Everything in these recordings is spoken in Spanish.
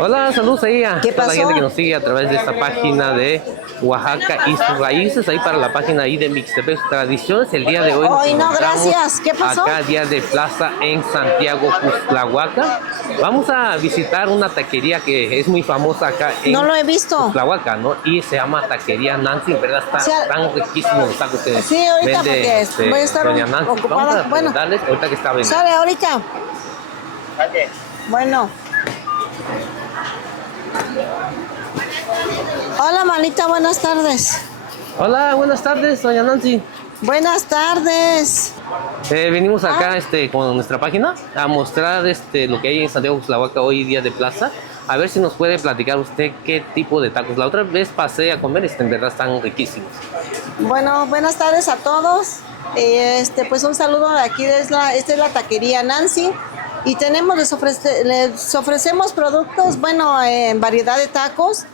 Hola, saludos ahí a ¿Qué toda la pasó? gente que nos sigue a través de esta página de Oaxaca y sus raíces, ahí para la página ahí de Mixtepec Tradiciones. El día de hoy nos Hoy no, encontramos gracias. ¿Qué pasó? acá, día de plaza en Santiago, Cuxtlahuaca. Vamos a visitar una taquería que es muy famosa acá en No lo he visto. Cuxtlahuaca, ¿no? Y se llama Taquería Nancy, en verdad está O sea, tan riquísimo los tacos que sí, ahorita vende porque voy a estar doña Nancy. ocupada. Vamos a Bueno, preguntarles ahorita que está vendiendo. sale ahorita. Bueno. Hola, manita, buenas tardes. Hola, buenas tardes, doña Nancy. Buenas tardes. Venimos acá con nuestra página a mostrar lo que hay en Santiago Cuxtlahuaca hoy día de plaza. A ver si nos puede platicar usted qué tipo de tacos. La otra vez pasé a comer, en verdad están riquísimos. Bueno, buenas tardes a todos. Pues un saludo de aquí, esta es la taquería Nancy. Y les ofrecemos productos, bueno, en variedad de tacos.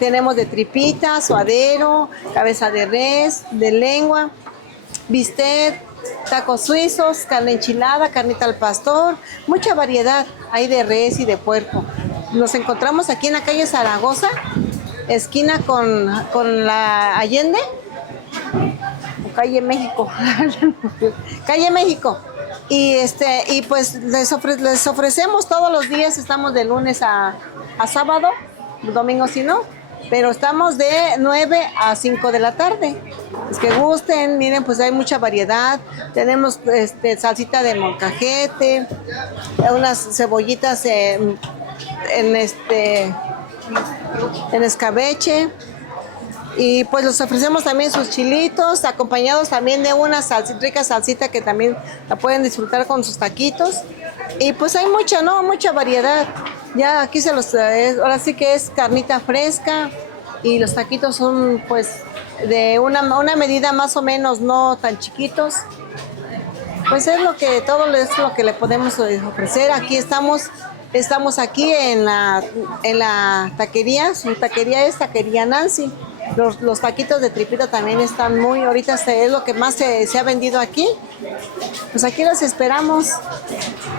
Tenemos de tripita, suadero, cabeza de res, de lengua, bistec, tacos suizos, carne enchilada, carnita al pastor, mucha variedad hay de res y de puerco. Nos encontramos aquí en la calle Zaragoza, esquina con la Allende, o calle México, calle México. Y pues les ofrecemos todos los días, estamos de lunes a sábado, domingo si no, pero estamos de 9 a 5 de la tarde. Los que gusten, miren, pues hay mucha variedad. Tenemos salsita de molcajete, unas cebollitas en escabeche. Y pues les ofrecemos también sus chilitos, acompañados también de una rica salsita que también la pueden disfrutar con sus taquitos. Y pues hay mucha variedad. Ya aquí ahora sí que es carnita fresca y los taquitos son pues de una medida más o menos no tan chiquitos. Pues es lo que le podemos ofrecer. Aquí estamos aquí en la taquería. Su taquería es Taquería Nancy. Los taquitos de tripita también están ahorita es lo que más se ha vendido aquí. Pues aquí los esperamos.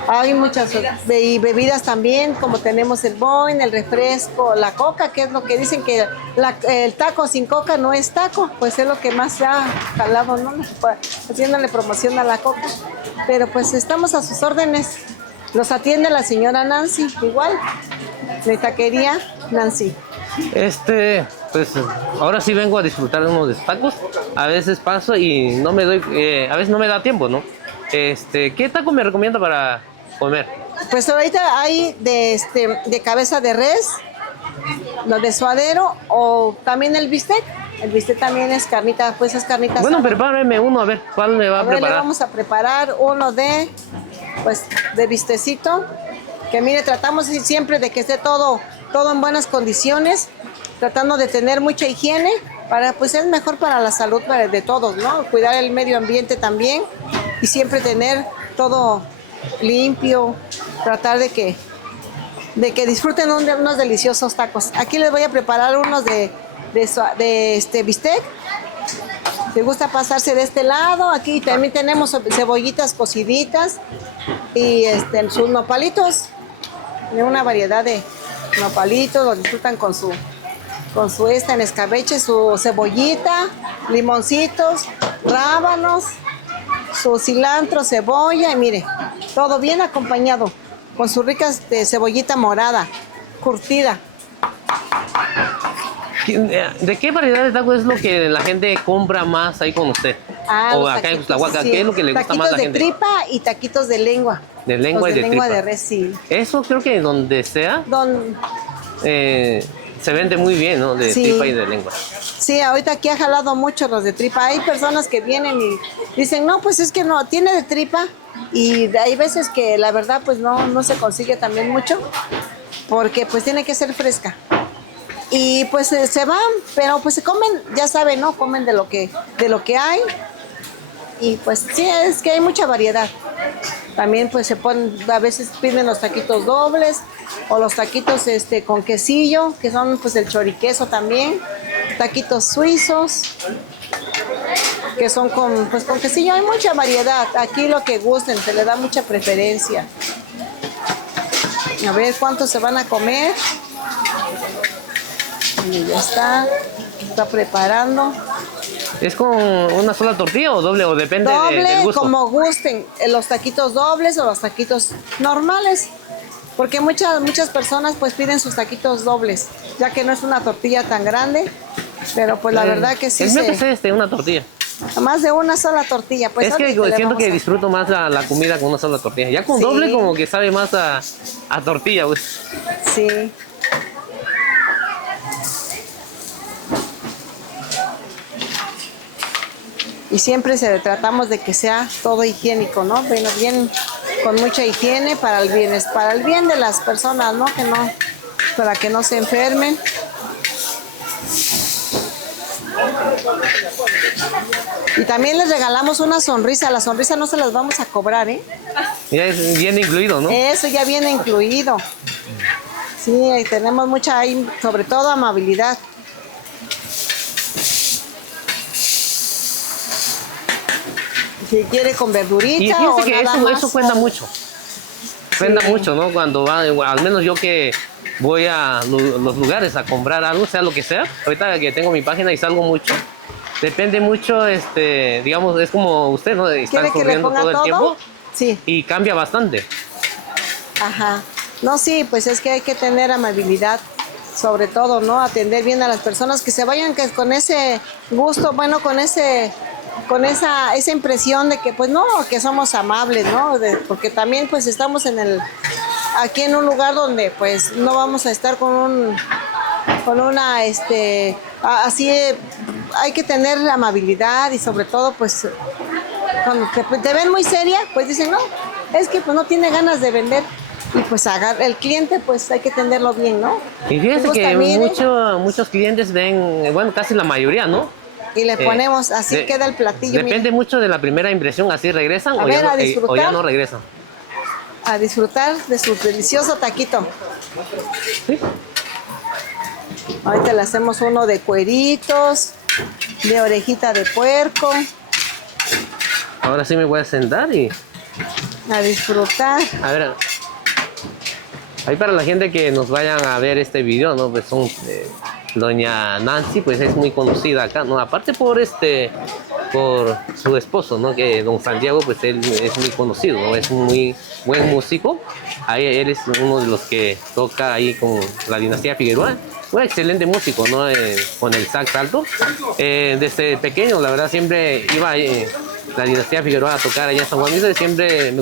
Hay muchas bebidas también, como tenemos el boing, el refresco, la coca, que es lo que dicen que el taco sin coca no es taco, pues es lo que más se ha jalado, ¿no? Haciéndole promoción a la coca. Pero pues estamos a sus órdenes. Los atiende la señora Nancy, igual, de Taquería Nancy. Pues ahora sí vengo a disfrutar de unos tacos. A veces paso y no me doy, a veces no me da tiempo, ¿no? ¿Qué taco me recomienda para comer? Pues ahorita hay de cabeza de res, los de suadero o también el bistec. El bistec también es carnita, pues es carnita. Bueno, sana. prepárame uno, a ver, ¿cuál me va a preparar? Le vamos a preparar uno de bistecito, que mire, tratamos siempre de que esté todo en buenas condiciones, tratando de tener mucha higiene, pues es mejor para la salud de todos, ¿no? Cuidar el medio ambiente también y siempre tener todo limpio, tratar de que disfruten unos deliciosos tacos. Aquí les voy a preparar unos de bistec. Les gusta pasarse de este lado. Aquí también tenemos cebollitas cociditas y sus nopalitos, de una variedad de nopalitos, lo disfrutan con su en escabeche, su cebollita, limoncitos, rábanos, su cilantro, cebolla, y mire, todo bien acompañado con sus ricas cebollita morada, curtida. ¿De qué variedad de tacos es lo que la gente compra más ahí con usted? O acá en Cuxtlahuaca, sí. ¿Qué es lo que le gusta más a la gente? Taquitos de tripa y taquitos de lengua. De lengua y de lengua tripa. De res, sí. Eso creo que donde sea se vende muy bien, ¿no? De tripa y de lengua. Sí, ahorita aquí ha jalado mucho los de tripa. Hay personas que vienen y dicen, no, pues es que no, tiene de tripa. Y hay veces que la verdad pues no se consigue también mucho, porque pues tiene que ser fresca. Y pues se van, pero pues se comen, ya saben, ¿no? Comen de lo que hay. Y pues sí, es que hay mucha variedad. También pues a veces piden los taquitos dobles o los taquitos con quesillo, que son pues el choriqueso también. Taquitos suizos, que son con quesillo. Hay mucha variedad. Aquí lo que gusten, se le da mucha preferencia. A ver cuántos se van a comer. Y ya está preparando. ¿Es con una sola tortilla o doble? O depende del Doble, gusto. como gusten, los taquitos dobles o los taquitos normales. Porque muchas personas pues piden sus taquitos dobles, ya que no es una tortilla tan grande, pero pues la verdad que sí El mío que es una tortilla. más de una sola tortilla. Pues Es que ahorita le siento vamos que a- disfruto más la comida con una sola tortilla. Ya con Sí. doble como que sabe más a tortilla, pues. Sí. Y siempre tratamos de que sea todo higiénico, ¿no? Bueno, bien, con mucha higiene para el bien de las personas, ¿no? Para que no se enfermen. Y también les regalamos una sonrisa. La sonrisa no se las vamos a cobrar, ¿eh? Ya es bien incluido, ¿no? Eso ya viene incluido. Sí, ahí tenemos mucha, ahí, sobre todo amabilidad. Si quiere con verdurita Y o fíjense que nada eso más. cuenta mucho. Cuenta Sí. mucho, ¿no? Cuando va, al menos yo que voy a los lugares a comprar algo, sea lo que sea. Ahorita que tengo mi página y salgo mucho. Depende mucho, digamos, es como usted, ¿no? Están ¿Quiere que le corriendo ponga todo el todo? tiempo Sí, y cambia bastante. ajá. No, sí, pues es que hay que tener amabilidad, sobre todo, ¿no? Atender bien a las personas que se vayan que con ese gusto, bueno, con esa impresión de que, pues no, que somos amables, ¿no? Porque también, pues estamos aquí en un lugar donde, pues, no vamos a estar con una, así, hay que tener amabilidad y sobre todo, pues, cuando te ven muy seria, pues dicen, no, es que pues no tiene ganas de vender. Y pues el cliente, pues hay que atenderlo bien, ¿no? Y fíjense Gusta, que mire, muchos clientes ven, bueno, casi la mayoría, ¿no? y le Eh, ponemos, así de- queda el platillo, Depende mire, mucho de la primera impresión, así regresan A o, ver, ya a no, o ya disfrutar. no regresan. a disfrutar de su delicioso taquito. Sí. Ahorita le hacemos uno de cueritos, de orejita de puerco, Ahora sí me voy a sentar y a disfrutar. a ver. Ahí para la gente que nos vayan a ver este video, ¿no? Pues son doña Nancy, pues es muy conocida acá, ¿no? Aparte por por su esposo, ¿no? Que don Santiago, pues él es muy conocido, ¿no? Es un muy buen músico. Ahí él es uno de los que toca ahí con la dinastía Figueroa. Un excelente músico, ¿no? Con el sax alto. Desde pequeño, la verdad, siempre iba la dinastía Figueroa a tocar allá en San Juan. Y siempre me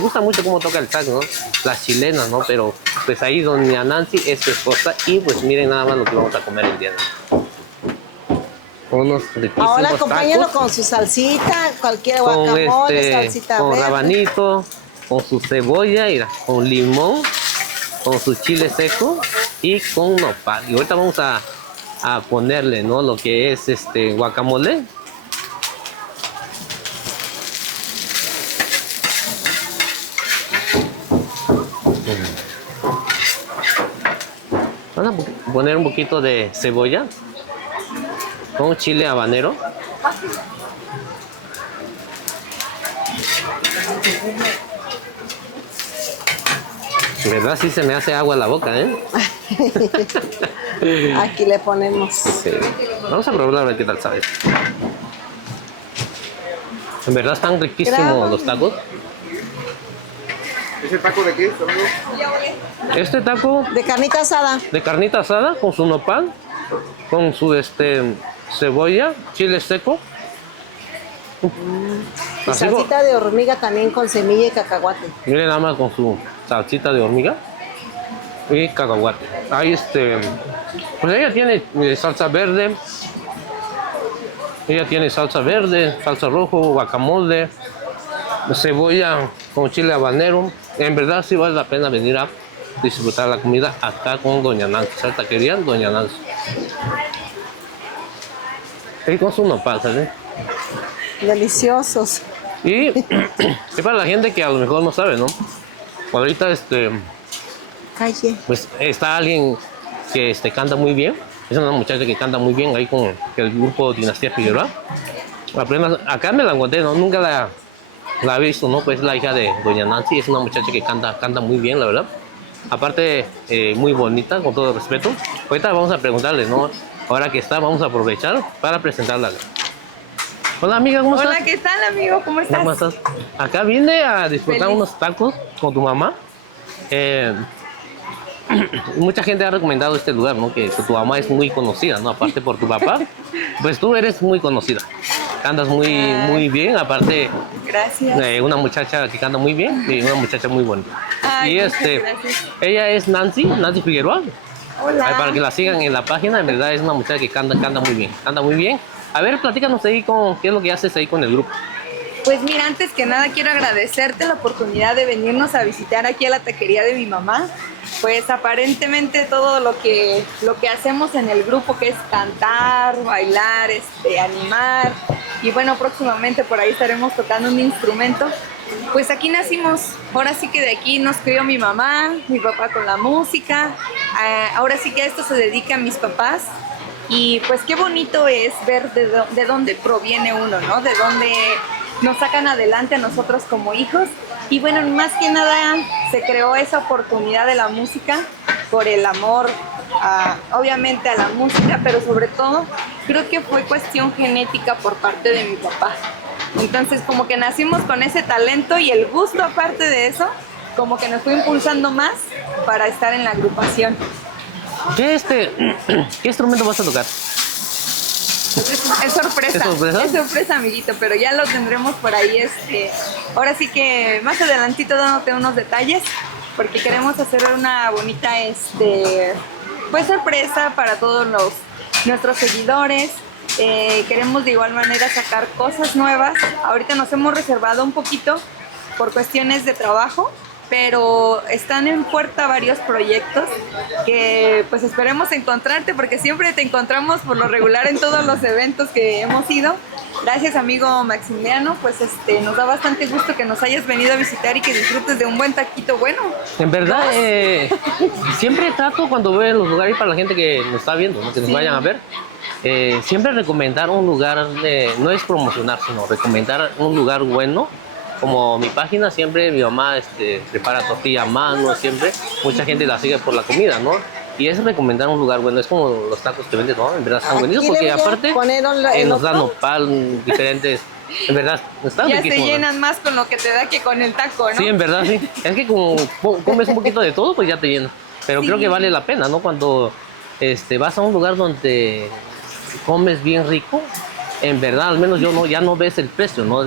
gusta mucho cómo toca el sax, ¿no? Las chilenas, ¿no? Pero pues ahí doña Nancy es su esposa y pues miren nada más lo que vamos a comer el día de hoy. Unos riquísimos Ahora acompáñalo tacos con su salsita, cualquier con guacamole, salsita con verde. rabanito, con su cebolla, mira, con limón, con su chile seco y con nopal. Y ahorita vamos a ponerle, ¿no? Lo que es guacamole. Vamos a poner un poquito de cebolla con chile habanero. De verdad sí se me hace agua en la boca, ¿eh? Aquí le ponemos. Sí. Vamos a probar a ver qué tal sabe. En verdad están riquísimos Graba. los tacos. ¿Ese taco de qué, amigo? Este taco De carnita asada. de carnita asada con su nopal, con su cebolla, chile seco. Y Así como- salsita de hormiga también con semilla y cacahuate. miren nada más con su salsita de hormiga y cacahuate. Ahí pues ella tiene salsa verde. Ella tiene salsa verde, salsa rojo, guacamole, cebolla con chile habanero. En verdad sí vale la pena venir a disfrutar la comida acá con doña Nancy. ¿Sabes? Taquería doña Nancy. Y con su nopal, ¿sabes? Deliciosos. Y es para la gente que a lo mejor no sabe, ¿no? Ahorita Calle. pues está alguien que canta muy bien. Es una muchacha que canta muy bien ahí con el grupo Dinastía Figueroa. Apenas, acá me la encontré, ¿no? Nunca la he visto, ¿no? Pues es la hija de doña Nancy. Es una muchacha que canta muy bien, la verdad. aparte muy bonita, con todo respeto. Ahorita vamos a preguntarle, ¿no? Ahora que está, vamos a aprovechar para presentarla. Hola amiga, ¿cómo estás? Hola, ¿qué tal, amigo? ¿Cómo estás? ¿Cómo estás? Acá vine a disfrutar Feliz. unos tacos con tu mamá. Mucha gente ha recomendado este lugar, ¿no? Que tu mamá es muy conocida, ¿no? Aparte por tu papá, pues tú eres muy conocida. Cantas muy bien, aparte Gracias. una muchacha que canta muy bien y una muchacha muy bonita. Ay, Y muchas gracias. ella es Nancy Figueroa. Hola. Para que la sigan en la página, en verdad es una muchacha que canta muy bien. A ver, platícanos ahí qué es lo que haces ahí con el grupo. Pues mira, antes que nada quiero agradecerte la oportunidad de venirnos a visitar aquí a la taquería de mi mamá. Pues aparentemente todo lo que hacemos en el grupo, que es cantar, bailar, animar, y bueno, próximamente por ahí estaremos tocando un instrumento. Pues aquí nacimos, ahora sí que de aquí nos crió mi mamá, mi papá con la música, ahora sí que a esto se dedican mis papás. Y pues qué bonito es ver de dónde proviene uno, ¿no? De dónde nos sacan adelante a nosotros como hijos. Y bueno, más que nada se creó esa oportunidad de la música por el amor, obviamente a la música, pero sobre todo creo que fue cuestión genética por parte de mi papá. Entonces como que nacimos con ese talento y el gusto aparte de eso, como que nos fue impulsando más para estar en la agrupación. ¿Qué instrumento vas a tocar? Es sorpresa. ¿Es sorpresa? Es sorpresa, amiguito, pero ya lo tendremos por ahí. Ahora sí que más adelantito dándote unos detalles, porque queremos hacer una bonita pues sorpresa para todos nuestros seguidores. Queremos de igual manera sacar cosas nuevas. Ahorita nos hemos reservado un poquito por cuestiones de trabajo, pero están en puerta varios proyectos que pues esperemos encontrarte, porque siempre te encontramos por lo regular en todos los eventos que hemos ido. Gracias, amigo Maximiliano, pues nos da bastante gusto que nos hayas venido a visitar y que disfrutes de un buen taquito bueno. En verdad, siempre trato cuando voy a los lugares para la gente que nos está viendo, ¿no? Que nos vayan a ver. Siempre recomendar un lugar, no es promocionar, sino recomendar un lugar bueno. Como mi página, siempre mi mamá prepara tortilla a mano, siempre. Mucha gente la sigue por la comida, ¿no? Y es recomendar un lugar bueno. Es como los tacos que venden, ¿no? En verdad están buenos porque aparte nos dan nopal, diferentes. En verdad, están ya riquísimos, se ¿no? llenan más con lo que te da que con el taco, ¿no? Sí, en verdad, sí. Es que como comes un poquito de todo, pues ya te llenas. Pero Sí. creo que vale la pena, ¿no? Cuando vas a un lugar donde comes bien rico, en verdad, al menos ya no ves el precio, ¿no?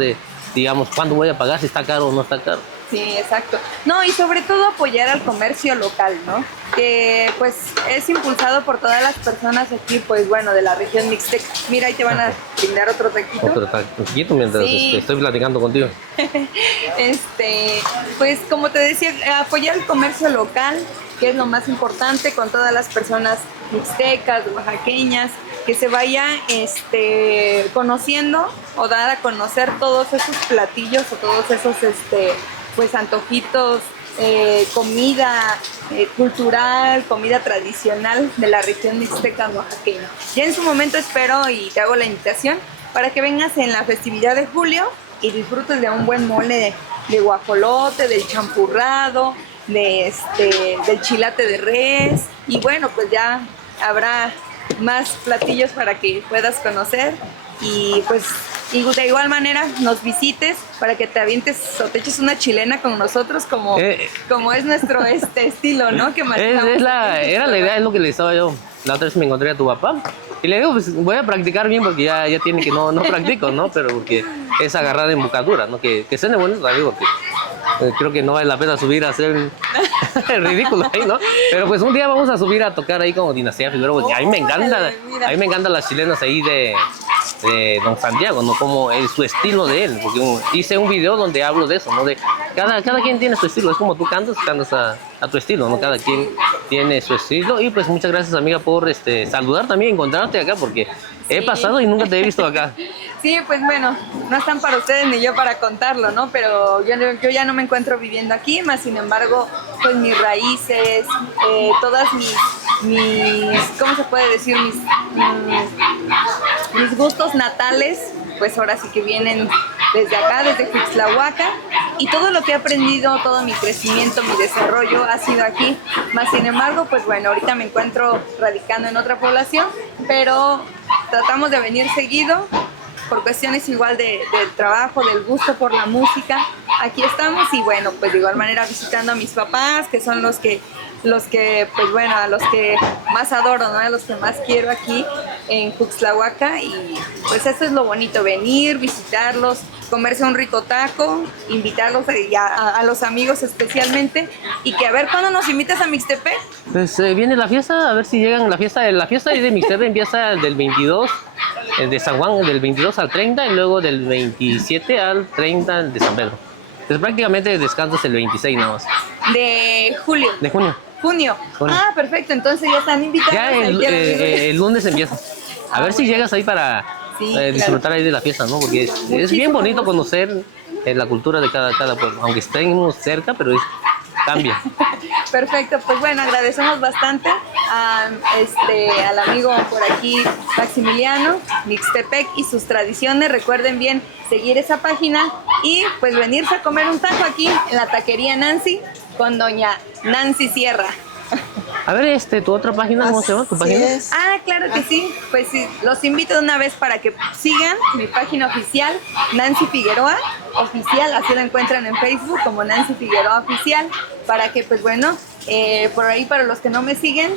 Digamos, ¿cuándo voy a pagar? Si está caro o no está caro. Sí, exacto. No, y sobre todo apoyar al comercio local, ¿no? Que pues es impulsado por todas las personas aquí, pues bueno, de la región mixteca. Mira, ahí te van a brindar otro taquito. Otro taquito mientras Sí. estoy platicando contigo. Pues como te decía, apoyar el comercio local, que es lo más importante, con todas las personas mixtecas, oaxaqueñas, que se vaya conociendo o dar a conocer todos esos platillos o todos esos pues antojitos, comida cultural, comida tradicional de la región mixteca oaxaqueña. Ya en su momento espero y te hago la invitación para que vengas en la festividad de julio y disfrutes de un buen mole de guajolote, del champurrado, del chilate de res, y bueno, pues ya habrá más platillos para que puedas conocer y pues y de igual manera nos visites para que te avientes o te eches una chilena con nosotros como es nuestro estilo, ¿no? Que manejamos. Era la idea, es lo que le estaba yo. La otra vez me encontré a tu papá y le digo, pues voy a practicar bien porque ya tiene que no practico, ¿no? Pero porque es agarrar embocadura, ¿no? Que suene bonito, digo, porque creo que no vale la pena subir a hacer el ridículo ahí, ¿no? Pero pues un día vamos a subir a tocar ahí con Dinastía Figueroa, porque a mí me encantan las chilenas ahí de Don Santiago, ¿no? Como su estilo de él, porque hice un video donde hablo de eso, ¿no? De cada quien tiene su estilo, es como tú cantas a tu estilo, ¿no? Cada quien tiene su estilo. Y pues muchas gracias, amiga, por saludar también, encontrarte acá, porque he pasado y nunca te he visto acá. Sí, pues bueno, no están para ustedes ni yo para contarlo, ¿no? Pero yo ya no me encuentro viviendo aquí, más sin embargo, pues mis raíces, todas mis, ¿cómo se puede decir? Mis gustos natales, pues ahora sí que vienen desde acá, desde Ixtlahuaca. y todo lo que he aprendido, todo mi crecimiento, mi desarrollo ha sido aquí. Más sin embargo, pues bueno, ahorita me encuentro radicando en otra población, pero tratamos de venir seguido por cuestiones igual del trabajo, del gusto por la música. Aquí estamos y bueno, pues de igual manera visitando a mis papás, que son los que pues bueno, a los que más adoro, ¿no? A los que más quiero aquí en Cuxtlahuaca, y pues eso es lo bonito, venir, visitarlos, comerse un rico taco, invitarlos a los amigos especialmente, y que a ver cuándo nos invitas a Mixtepec. Pues viene la fiesta, a ver si llegan a la fiesta. La fiesta de Mixtepec empieza del 22, de San Juan, del 22 al 30, y luego del 27 al 30 de San Pedro. Entonces prácticamente descansas el 26 nada más. De julio. De junio. Junio. Ah, perfecto, entonces ya están invitados. Ya el lunes empieza. A ver si llegas ahí para disfrutar ahí de la fiesta, ¿no? Porque es bien bonito conocer la cultura de cada pueblo, aunque estemos cerca, pero cambia. Perfecto, pues bueno, agradecemos bastante al amigo por aquí, Maximiliano, Mixtepec y sus tradiciones. Recuerden bien seguir esa página y pues venirse a comer un taco aquí en la taquería Nancy con doña Nancy Sierra. A ver, tu otra página, ¿cómo se llama tu página? Ah, claro que sí. Pues sí, los invito de una vez para que sigan mi página oficial, Nancy Figueroa Oficial, así la encuentran en Facebook como Nancy Figueroa Oficial, para que pues bueno, por ahí para los que no me siguen,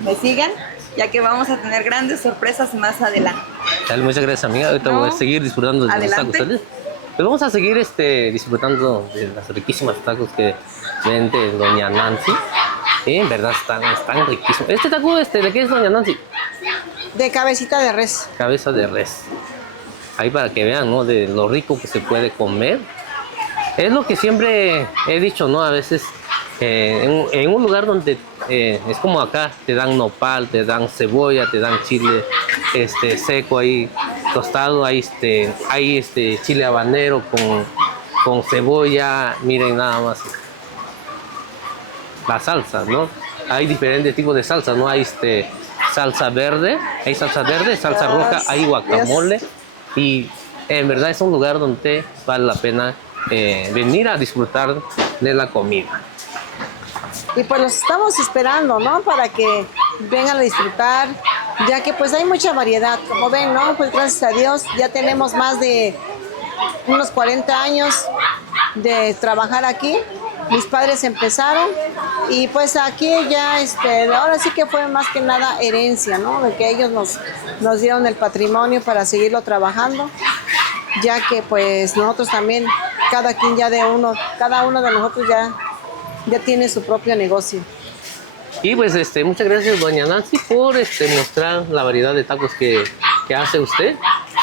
me sigan, ya que vamos a tener grandes sorpresas más adelante. Dale, muchas gracias, amiga. Ahorita voy a seguir disfrutando de los tacos. ¿Sale? Pues vamos a seguir disfrutando de las riquísimas tacos que vende doña Nancy. En verdad están riquísimos. Este taco, ¿de qué es, doña Nancy? De cabecita de res. Cabeza de res. Ahí para que vean, ¿no? De lo rico que se puede comer. Es lo que siempre he dicho, ¿no? A veces en un lugar donde es como acá, te dan nopal, te dan cebolla, te dan chile seco ahí tostado, hay chile habanero con cebolla, miren nada más. La salsa, ¿no? Hay diferentes tipos de salsa, ¿no? Hay salsa verde, salsa roja, hay guacamole, y en verdad es un lugar donde vale la pena venir a disfrutar de la comida. Y pues los estamos esperando, ¿no? Para que vengan a disfrutar, ya que pues hay mucha variedad, como ven, ¿no? Pues gracias a Dios ya tenemos más de unos 40 años de trabajar aquí. Mis padres empezaron y pues aquí ya, ahora sí que fue más que nada herencia, ¿no? De que ellos nos dieron el patrimonio para seguirlo trabajando, ya que pues nosotros también, cada uno de nosotros ya tiene su propio negocio. Y pues muchas gracias, doña Nancy, por mostrar la variedad de tacos que hace usted.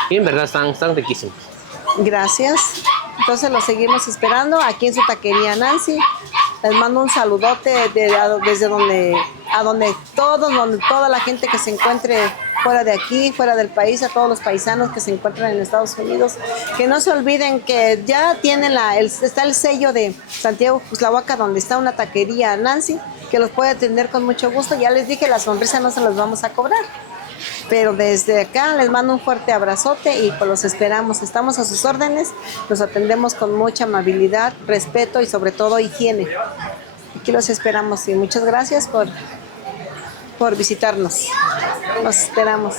Y en verdad están riquísimos. Gracias. Entonces los seguimos esperando aquí en su taquería Nancy. Les mando un saludote desde donde toda la gente que se encuentre fuera de aquí, fuera del país, a todos los paisanos que se encuentran en Estados Unidos, que no se olviden que ya tienen está el sello de Santiago Cuxtlahuaca, donde está una taquería Nancy, que los puede atender con mucho gusto. Ya les dije, la sonrisa no se los vamos a cobrar. Pero desde acá les mando un fuerte abrazote y pues los esperamos. Estamos a sus órdenes, los atendemos con mucha amabilidad, respeto y sobre todo higiene. Aquí los esperamos y muchas gracias por visitarnos. Los esperamos.